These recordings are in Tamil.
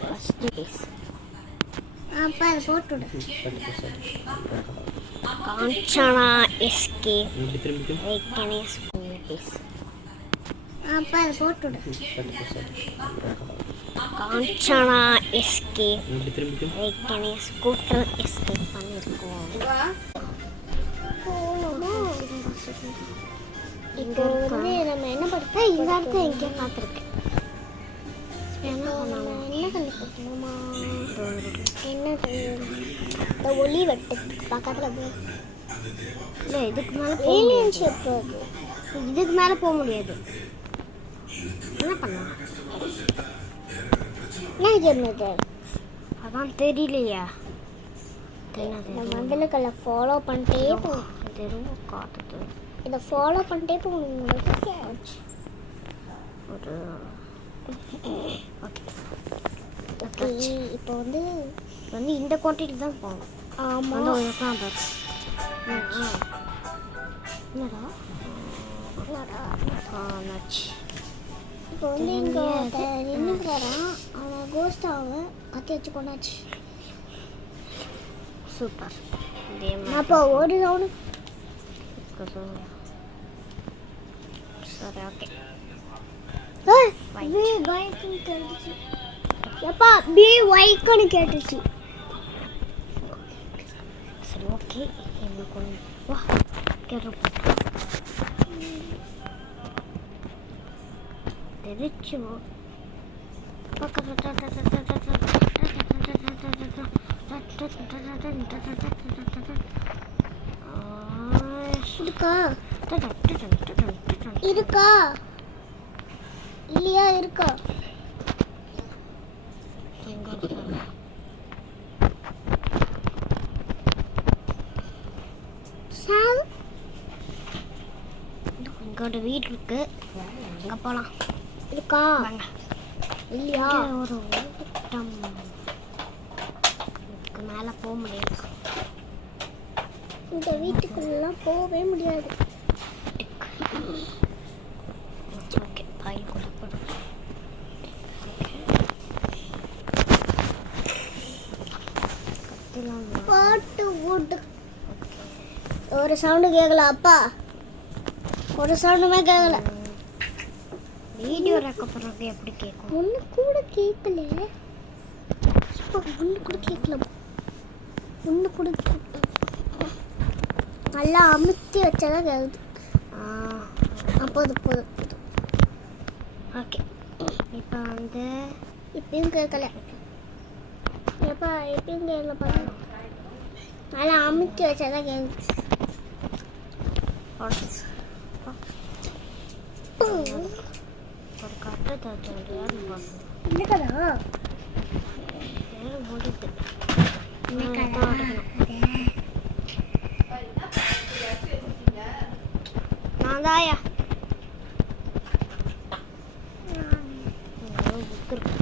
ஃபர்ஸ்ட் பீஸ் அப்பா அதை போட்டுவிடு. காஞ்சனா எஸ்கே வைக்கனே ஸ்கூல் பீஸ் அப்பா அதை போட்டுவிடு. காஞ்சனா எஸ்கே வைக்கனே ஸ்கூட்டர் எஸ்கேப் பண்ணியிருக்கோம். இப்போ வந்து நம்ம என்ன பண்ணுறோம், இந்த இடத்த எங்கேயோ பார்த்துருக்கேன். என்ன கண்டுபிடிக்கணுமா? என்னது இந்த ஒளி வெட்டத்துக்கு பக்கத்தில் போய் இல்லை இதுக்கு மேலே ஏலியன் ஷிப் அது. இதுக்கு மேலே போக முடியாது. என்ன பண்ணலாம்? என்ன கேம் இது? அதான் தெரியலையா. இந்த மண்டலுக்களை ஃபாலோ பண்ணிட்டே போகணும். தெருவு காட்டுது. இதை ஃபாலோ பண்ணிட்டே போகணும். ஒரு ஓகே இப்போ வந்து இந்த குவான்டிட்டி தான் போகணும். ஆமாம். என்னடா நச்சு. இப்போ வந்து இங்கே நின்றுக்கிறான். அவன் கோஸ்டாவை கத்தி வச்சு கொண்டாச்சு. சூப்பர். அப்போ ஒரு ரவுண்டு சரி ஓகே. கேட்டுச்சு. எப்பா பி ஒய்க்குன்னு கேட்டுச்சு. சரி ஓகே. எனக்கு வா கேட்டு தெரிச்சு இருக்கா இருக்கா இல்லையா? இருக்கா எங்களோட வீடு இருக்கு. அங்கே போகலாம். இருக்கா இல்லையா? ஒரு ஓட்டம் இதுக்கு மேலே போக முடியாது. இந்த வீட்டுக்குள்ளெல்லாம் போகவே முடியாது. ஓகே பாய் கூட போடும். பாட்டு போட்டு ஒரு சவுண்டு கேட்கல. அப்பா ஒரு சவுண்டுமே கேட்கல. வீடியோ ரெக்கார்ட் எப்படி கேட்கும்? ஒன்று கூட கேட்கல. ஒன்று கூட கேட்கல. ஒன்று கூட நல்லா அமுத்தி வச்சாதான் கேட்குது. போதும் போதும் போதும். ஓகே இப்போ வந்து இப்பயும் கேட்கல. எப்பா எப்பயும் கேட்கல பாரு. நல்லா அமுத்தி வச்சாதான் கேட்குது. ஒரு கட்டை தச்சு என்னக்கடா முடியுது. நான் தாயா புக் இருக்கு.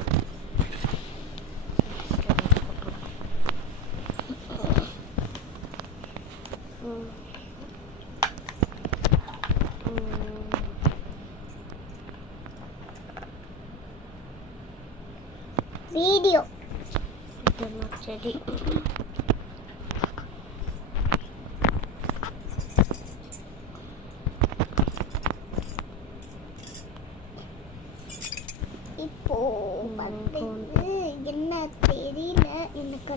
வீடியோ சரி இப்போ வந்து என்ன தெரியல. எனக்கு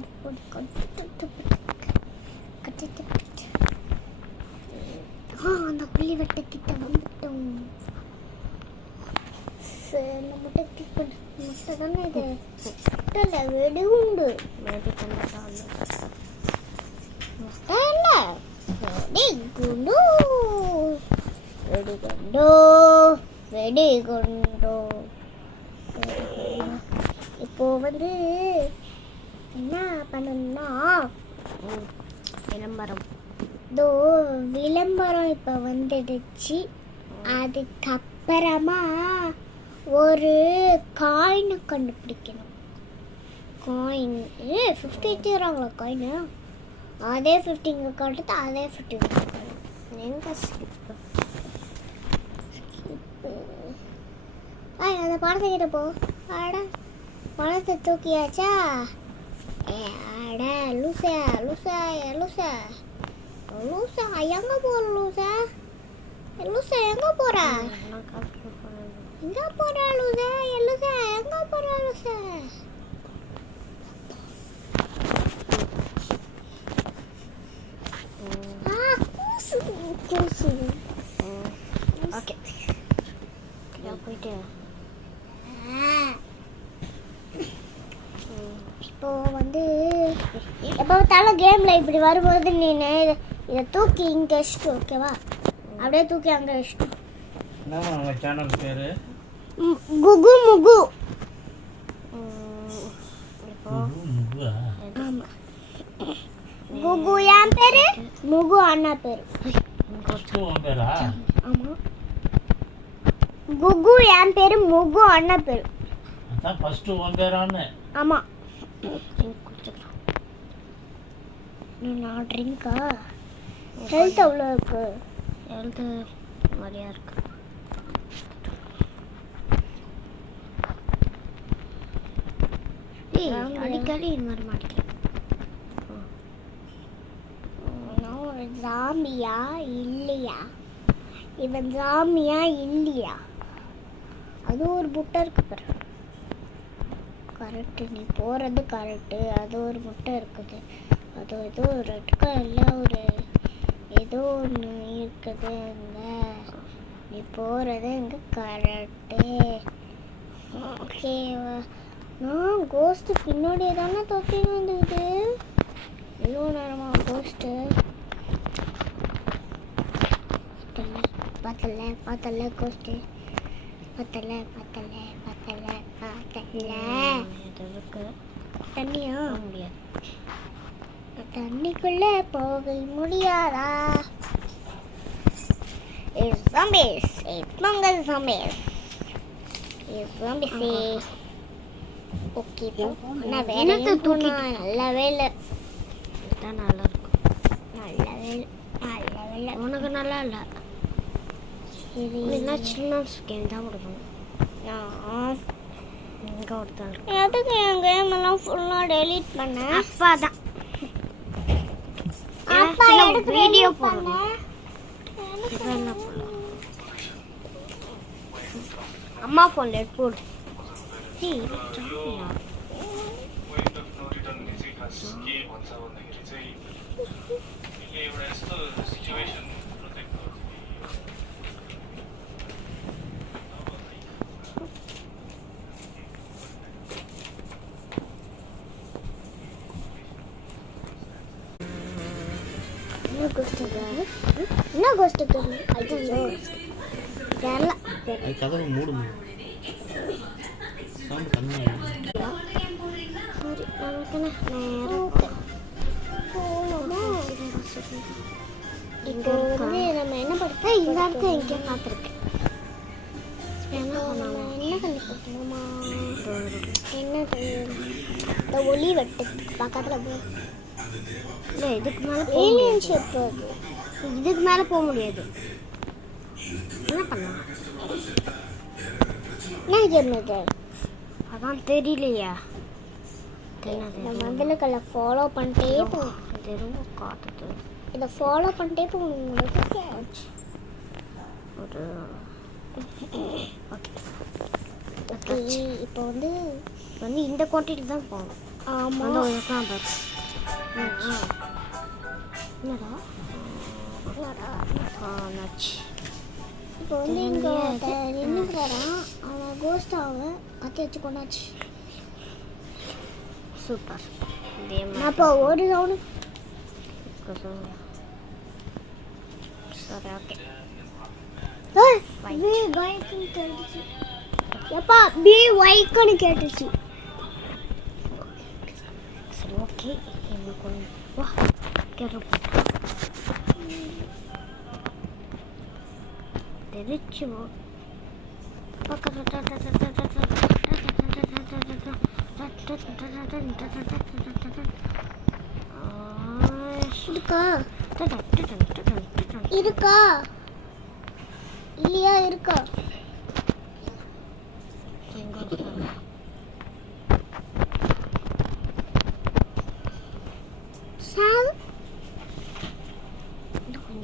அந்த புள்ளி வெட்ட கிட்ட வந்துட்டோம். முட்டை கிளிக் பண்ண முட்டை தானே இது. முட்டை வெடிகுண்டு வெடிகுண்டு வெடிகுண்டோ வெடிகுண்டோ. இப்போ வந்து என்ன பண்ணணும்னா விளம்பரம். இதோ விளம்பரம் இப்போ வந்துடுச்சு. அதுக்கப்புறமா ஒரு காயினை கண்டுபிடிக்கணும். காயின் 50 வச்சுக்கிறாங்களா காயினு? அதே 50 இங்கே காட்டுது, அதே 50 எங்கே ஸ்கிப்பு ஸ்கிப்பு. அதை படத்தை கிட்ட போ. அட பணத்தை தூக்கியாச்சா? அட லூசா லூசா லூசா லூசா எங்க போற லூசா? லூசா எங்க போற? எங்க போற லூசா? லூசா எங்க போற லூசா? கூசு கூசு. ஓகே போயிட்டு இப்போ வந்து எப்போ பார்த்தாலும் கேமில் இப்படி வரும்போது நீ இதை தூக்கி இங்கே வச்சுட்டு, ஓகேவா? அப்படியே தூக்கி அங்கே வச்சுட்டு. உங்கள் சேனல் பேர் குகு முகு. ஆமாம், குகு என் பேரு, முகு அண்ணா பேரு. பேரா? ஆமாம், குகு என் பேரு, முகு அண்ணா பேரு. அதான் ஃபர்ஸ்ட் உன் பேரான்னு. ஆமாம், நான் ட்ரிங்கா. ஹெல்த் எவ்வளோ இருக்கு? எழுது மாதிரியா இருக்கு. அடிக்கடி இந்த மாதிரி மாட்டிக்கிறேன். நான் ஒரு ஜாம்பியா இல்லையா? இவன் ஜாம்பியா இல்லையா? அது ஒரு முட்டை இருக்கு பாரு. கரெக்டு, நீ போகிறது கரெக்டு. அது ஒரு முட்டை இருக்குது. அது ஏதோ ரெட் கலரில் ஒரு ஏதோ ஒன்று இருக்குது. அங்கே நீ போகிறது இங்கே கரெக்டு. ஓகேவா? நான் கோஸ்ட்டு பின்னாடியே தானே தொத்தின்னு வந்துக்குது. இவ்வளோ நேரமா கோஸ்ட்டு பார்த்தல கோஸ்ட்டு பார்த்தல எதுக்கு தண்ணியா? முடியாது. தண்ணிக்குள்ள போக முடியாதா? zombies, monster zombies. zombies. Okay, நான் வேலை தூக்கிட்டு நல்ல வேலை. இதான் நல்லா இருக்கும். நல்ல வேலை, நல்ல வேலை. உனக்கு நல்லா இல்லை. சரி, என்ன சின்ன கேம் தான் கொடுக்கணும். நான் இங்கே ஒருத்தன் எதுக்கு என் கேம் எல்லாம் ஃபுல்லாக டெலீட் பண்ணேன்? அப்பா தான் அப்பா வீடியோ போடணும். என்ன போடலாம்? அம்மா ஃபோன்ல எடுத்து போடு. என்ன கோஸ்ட் கேம்? ஐயோ தெரியல. அது கதவை மூடுங்க. சவுண்ட் கம்மியாக. சரி, நமக்கு நேரம் இப்போ வந்து நம்ம என்ன படுத்தா இந்த இடத்த எங்கேயோ பார்த்துருக்கேன். என்ன கண்டுபிடிக்கணுமா? என்னது? இந்த ஒளி வெட்டத்துக்கு பக்கத்தில் போய் இல்லை, இதுக்கு மேலே ஏலியன் ஷிப் அது. இதுக்கு மேலே போக முடியாது. என்ன பண்ணலாம்? என்ன கேம் இது? அதான் தெரியலையா? நம்ம மந்தலுக்களை ஃபாலோ பண்ணிட்டே போகணும். இது ரொம்ப காட்டுது. இதை ஃபாலோ பண்ணிட்டே போகணும். உங்களுக்கு ஆச்சு ஒரு ஓகே. இப்போ வந்து இந்த குவான்டிட்டி தான் போகணும். ஆமாம், தான் பாரு. என்னடா நச்சு. இப்போ வந்து இங்கே நின்றுக்கிறான். அவன் கோஸ்ட் அவன் கத்தி வச்சு கொண்டாச்சு. சூப்பர். அப்போ ஒரு ரவுண்டு. சரி, ஓகே. எப்பா பி ஒய்க்குன்னு கேட்டுச்சு. சரி, ஓகே. எனக்கு வா கேட்டு தெரிச்சு இருக்கா இருக்கா இல்லையா? இருக்கா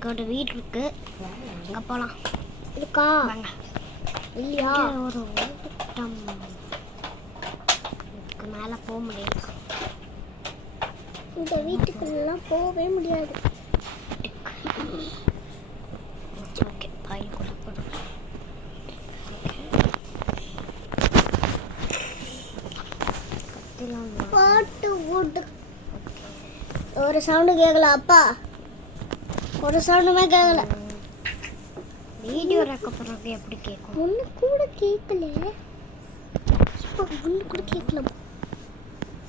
ஒரு வீடு இருக்கு, அங்கே போகலாம். இருக்கா இல்லையா? ஒரு ஓட்டம் இதுக்கு மேலே போக முடியாது. இந்த வீட்டுக்குள்ளெல்லாம் போகவே முடியாது. ஓகே, பாய் கூட போடும். பாட்டு ஓட்டு. ஒரு சவுண்டு கேட்கல அப்பா, ஒரு சவுண்டுமே கேட்கல. வீடியோ ரெக்கப்படுறது எப்படி கேட்கும்? ஒன்று கூட கேட்கல. ஒன்று கூட கேட்கல.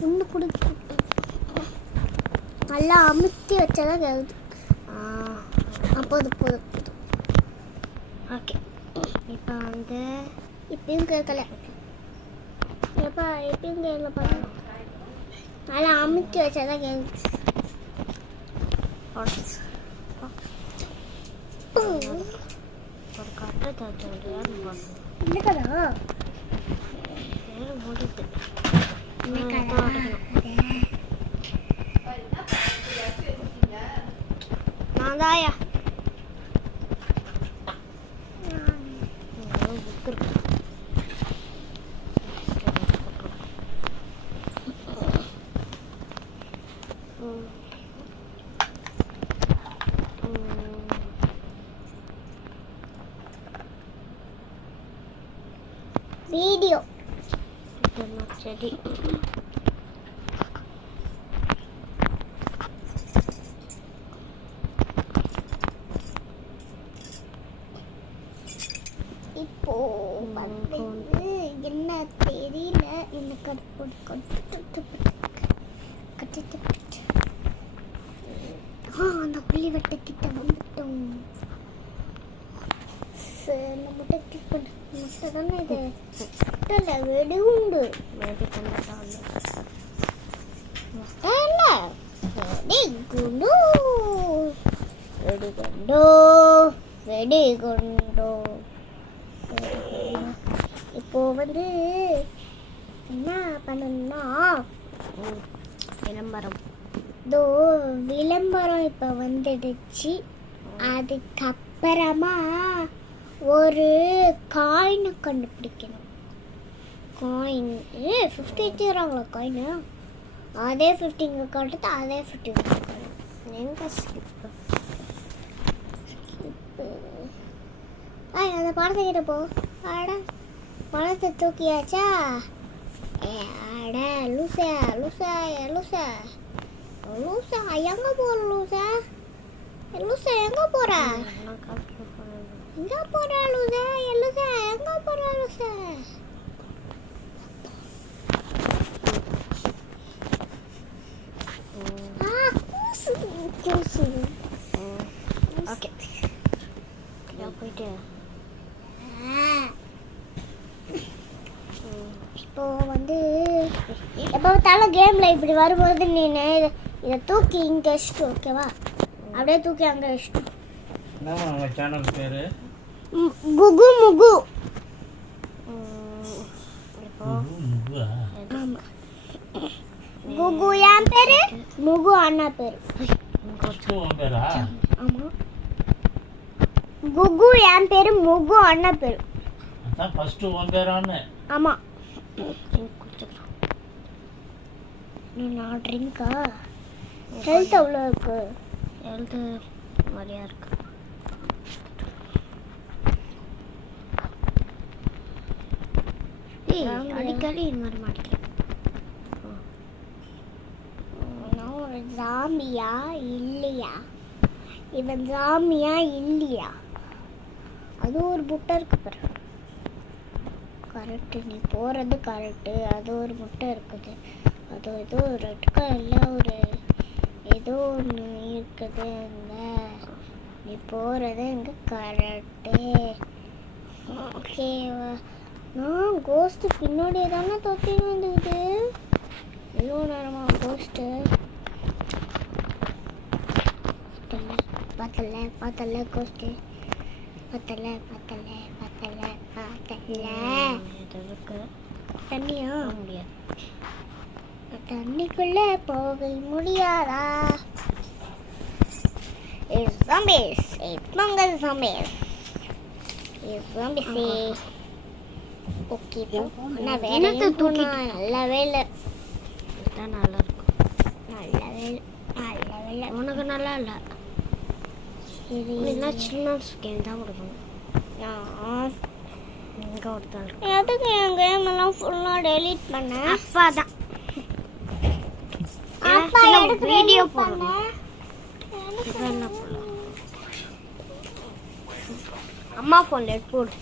ஒன்று கூட கேட்கல. நல்லா அமுத்தி வச்சாதான் கேட்குது. போதும் போதும் போதும். ஓகே, இப்போ வந்து இப்பயும் கேட்கல. எப்பா எப்பயும் கேட்கல பாருங்க. நல்லா அமுத்தி வச்சாதான் கேட்குது. ஒரு கட்டை தச்சு என்னக்கடா முடியுது. நான் தாயா புக் இருக்கு. வீடியோ செடி இப்போ வந்து என்ன தெரியல. எனக்கு அந்த புள்ளி வெட்ட கிட்ட வந்துட்டோம். இந்த முட்டை கிளிக் பண்ணு. முட்டை தானே இது? முட்டை வெடிகுண்டு. வெடிகுண்டு வெடிகுண்டோ வெடிகுண்டோ. இப்போ வந்து என்ன பண்ணணும்னா விளம்பரம். இதோ விளம்பரம் இப்போ வந்துடுச்சு. அதுக்கப்புறமா ஒரு காயினை கண்டுபிடிக்கணும். காயின் 50 வச்சுக்கிறாங்களா காயினு? அதே 50 இங்கே காட்டுது, அதே 50 எங்கே ஸ்கிப்பு? அந்த படத்தை கிட்ட போ. ஆட படத்தை தூக்கியாச்சா? ஆட லூசா லூசா லூசா லூசா எங்கே போகிற லூசா? லூசா எங்கே போகிற? எங்கே போகிற லூசா? லூசா எங்கே போகிற லூசா? ஓகே, போயிட்டு இப்போ வந்து எப்போ பார்த்தாலும் கேமில் இப்படி வரும்போது நீ இதை தூக்கி இங்கே வச்சுட்டு, ஓகேவா? அப்படியே தூக்கி அங்கே வச்சுட்டு. என்னம்மா உங்கள் சேனல் பேர்? குகு முகு. முகுவா? குகு என் பேரு, முகு அண்ணா பேரு. ஃபஸ்ட்டு உன் பேரா? ஆமாம், குகு என் பேரு, முகு அண்ணா பேரு. அதான் ஃபஸ்ட்டு உன் பேரான்னு. ஆமாம். நான் ட்ரிங்கா ஹெல்த் அவ்வளோ இருக்கு. எழுது மாதிரியா இருக்கு. அடிக்கடி இது மாதிரி மாட்டிக்கிறேன். நான் ஒரு ஜாம்பியா இல்லையா? இவன் ஜாம்பியா இல்லையா? அது ஒரு முட்டை இருக்கு பாரு. கரெக்டு, நீ போகிறது கரெக்டு. அது ஒரு முட்டை இருக்குது. அது ஏதோ ரெட் கலரில் ஒரு ஏதோ ஒன்று இருக்குது. நீ போகிறது எங்கே கரெக்டு? ஓகேவா? நான் கோஸ்ட்டு பின்னாடியே தானே தொத்தின்னு வந்துக்குது. எவ்வளோ நேரமா கோஸ்ட்டு? பார்த்தல கோஸ்ட்டு. பார்த்தல இதுக்கு தண்ணியா? முடியாது. தண்ணிக்குள்ளே போக முடியாதா? It's zombies. It's Mongal zombies. It's zombies. Okay நான் வேற என்னத்தை தூக்கிட்டு நல்ல வேலை தான் நல்லா இருக்கும். நல்ல வேலை நல்ல வேலை உனக்கு நல்லா இல்லை. சரி என்ன சின்ன கேம் தான் கொடுக்கணும். நான் இங்கே ஒருத்தன் இருக்கு. எதுக்கு என் கேம் எல்லாம் ஃபுல்லாக டெலீட் பண்ணேன் அப்பா தான் அப்பா எடுத்து வீடியோ delete போடணும். பண்ணேன். இப்போ என்ன பண்ணலாம்? அம்மா ஃபோனில் எடுத்து போடு.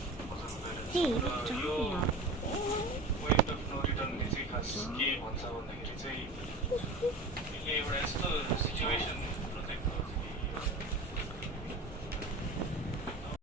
சரி, point of no return message has game on 7 ಇಲ್ಲಿ ಇವಳ ಎಷ್ಟು ಸಿಚುವೇಶನ್